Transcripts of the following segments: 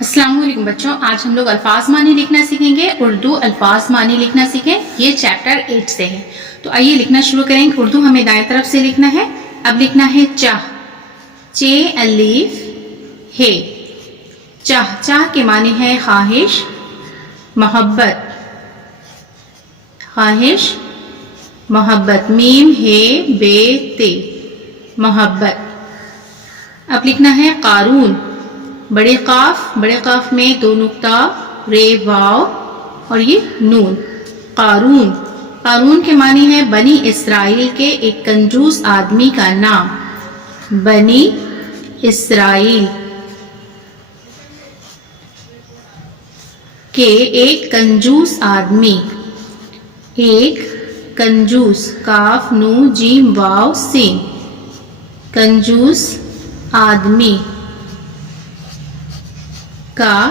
السلام علیکم بچوں، آج ہم لوگ الفاظ معنی لکھنا سیکھیں گے۔ اردو الفاظ معنی لکھنا سیکھیں، یہ چیپٹر 8 سے ہے۔ تو آئیے لکھنا شروع کریں گے۔ اردو ہمیں دائیں طرف سے لکھنا ہے۔ اب لکھنا ہے چاہ، چے الف ہے، چاہ۔ چاہ کے معنی ہے خواہش، محبت، خواہش، محبت۔ میم ہے بے تے، محبت۔ اب لکھنا ہے قارون، بڑے قاف میں دو نقطہ، رے واو اور یہ نون، قارون۔ قارون کے معنی ہے بنی اسرائیل کے ایک کنجوس آدمی کا نام، بنی اسرائیل کے ایک کنجوس آدمی، ایک کنجوس، کاف نون جیم واو سین، کنجوس آدمی کا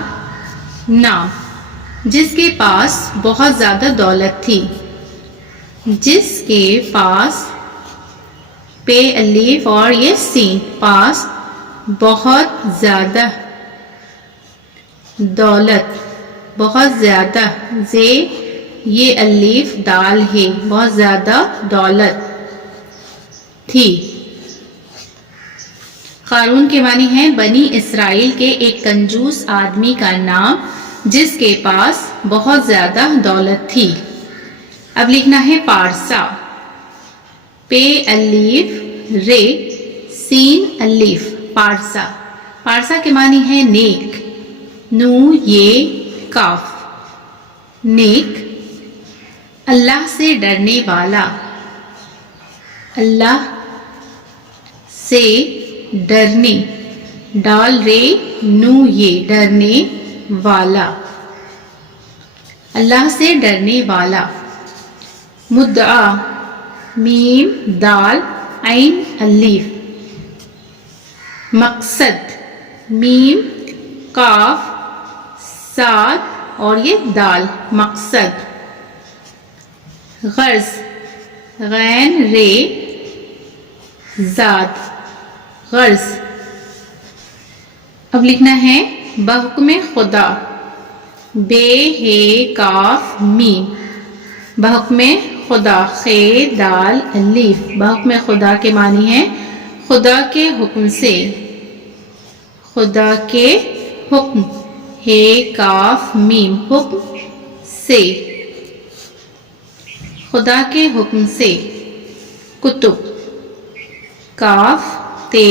نام، جس کے پاس بہت زیادہ دولت تھی، جس کے پاس، پے الف اور یہ سین، پاس بہت زیادہ دولت، بہت زیادہ، زے یہ الف دال ہے، بہت زیادہ دولت تھی۔ قارون کے معنی ہے بنی اسرائیل کے ایک کنجوس آدمی کا نام، جس کے پاس بہت زیادہ دولت تھی۔ اب لکھنا ہے پارسا، پے الف رے سین الف، پارسا۔ پارسا کے معنی ہے نیک، نو یہ کاف، نیک، اللہ سے ڈرنے والا، اللہ سے ڈرنے، ڈال رے نو یہ، ڈرنے والا، اللہ سے ڈرنے والا۔ مدعا، میم دال عین الف، مقصد، میم قاف صاد اور یہ دال، مقصد۔ غرض، غین رے زاد، غرض۔ اب لکھنا ہے بحکم خدا، بے ہے کاف میم، بحکم خدا، خے دال الف، بحکم خدا کے معنی ہے خدا کے حکم سے، خدا کے حکم، ہے کاف میم، حکم سے، خدا کے حکم سے۔ کتب، کاف تے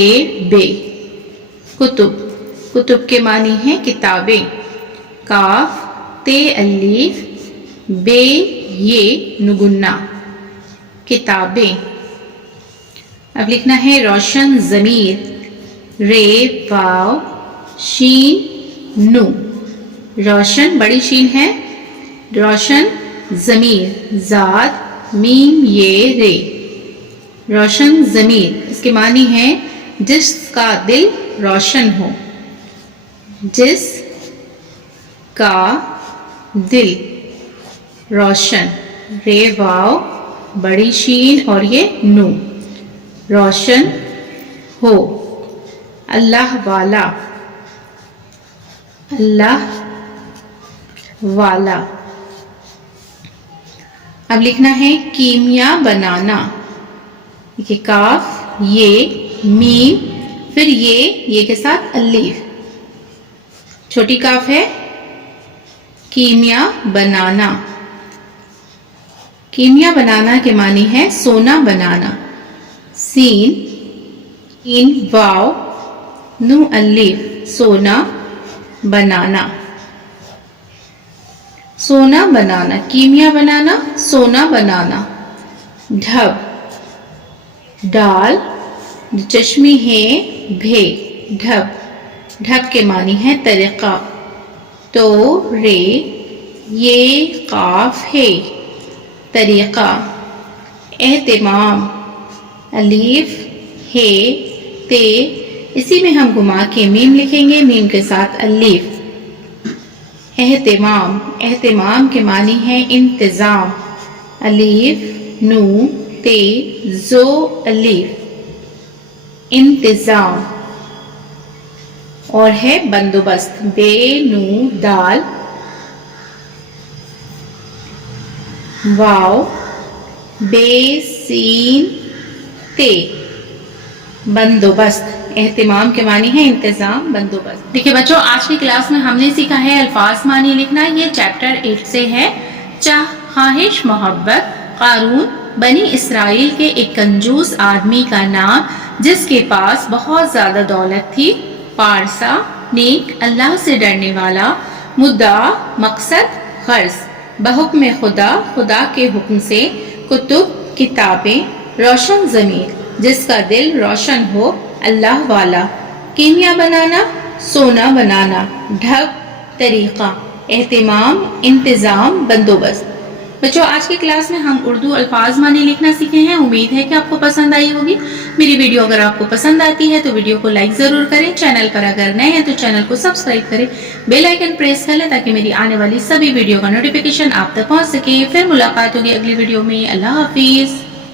بے، کتب، کتب کے معنی ہے کتابیں، کاف تے الف بے یہ نگنا، کتابیں۔ اب لکھنا ہے روشن ضمیر، رے واو شین نو، روشن بڑی شین ہے، روشن ضمیر، زاد میم یہ رے، روشن ضمیر۔ اس کے معنی ہے جس کا دل روشن ہو، جس کا دل روشن، رے واو بڑی شین اور یہ نو، روشن ہو۔ اللہ والا، اللہ والا۔ اب لکھنا ہے کیمیا بنانا، یہ کاف یہ میم پھر یہ کے ساتھ الف، چھوٹی کاف ہے، کیمیا بنانا۔ کیمیا بنانا کے معنی ہے سونا بنانا، سین ان واو نو الف، سونا بنانا، سونا بنانا، کیمیا بنانا، سونا بنانا۔ ڈھب، ڈال چشمی ہے بھے، ڈھب، ڈھب کے معنی ہے طریقہ، تو رے یہ قاف ہے، طریقہ۔ اہتمام، الف ہے تے، اسی میں ہم گھما کے میم لکھیں گے، میم کے ساتھ الف، اہتمام۔ اہتمام کے معنی ہے انتظام، الف نو تے زو الف، انتظام۔ اور ہے بندوبست، بے نو دال واو بے سین تے، بندوبست۔ اہتمام کے معنی ہے انتظام، بندوبست۔ دیکھیے بچوں، آج کی کلاس میں ہم نے سیکھا ہے الفاظ معنی لکھنا۔ یہ چیپٹر 8 سے ہے۔ چاہ، خواہش، محبت۔ قارون بنی اسرائیل کے ایک کنجوس آدمی کا نام جس کے پاس بہت زیادہ دولت تھی۔ پارسا نیک، اللہ سے ڈرنے والا۔ مدعا مقصد، غرض۔ بحکم خدا، خدا کے حکم سے۔ کتب کتابیں۔ روشن ضمیر، جس کا دل روشن ہو، اللہ والا۔ کیمیا بنانا، سونا بنانا۔ ڈھک طریقہ، اہتمام، انتظام، بندوبست۔ بچوں، آج کی کلاس میں ہم اردو الفاظ معنی لکھنا سیکھے ہیں۔ امید ہے کہ آپ کو پسند آئی ہوگی۔ میری ویڈیو اگر آپ کو پسند آتی ہے تو ویڈیو کو لائک ضرور کریں۔ چینل پر اگر نئے ہیں تو چینل کو سبسکرائب کریں، بیل آئیکن پریس کر لیں تاکہ میری آنے والی سبھی ویڈیو کا نوٹیفیکیشن آپ تک پہنچ سکے۔ پھر ملاقات ہوگی اگلی ویڈیو میں۔ اللہ حافظ۔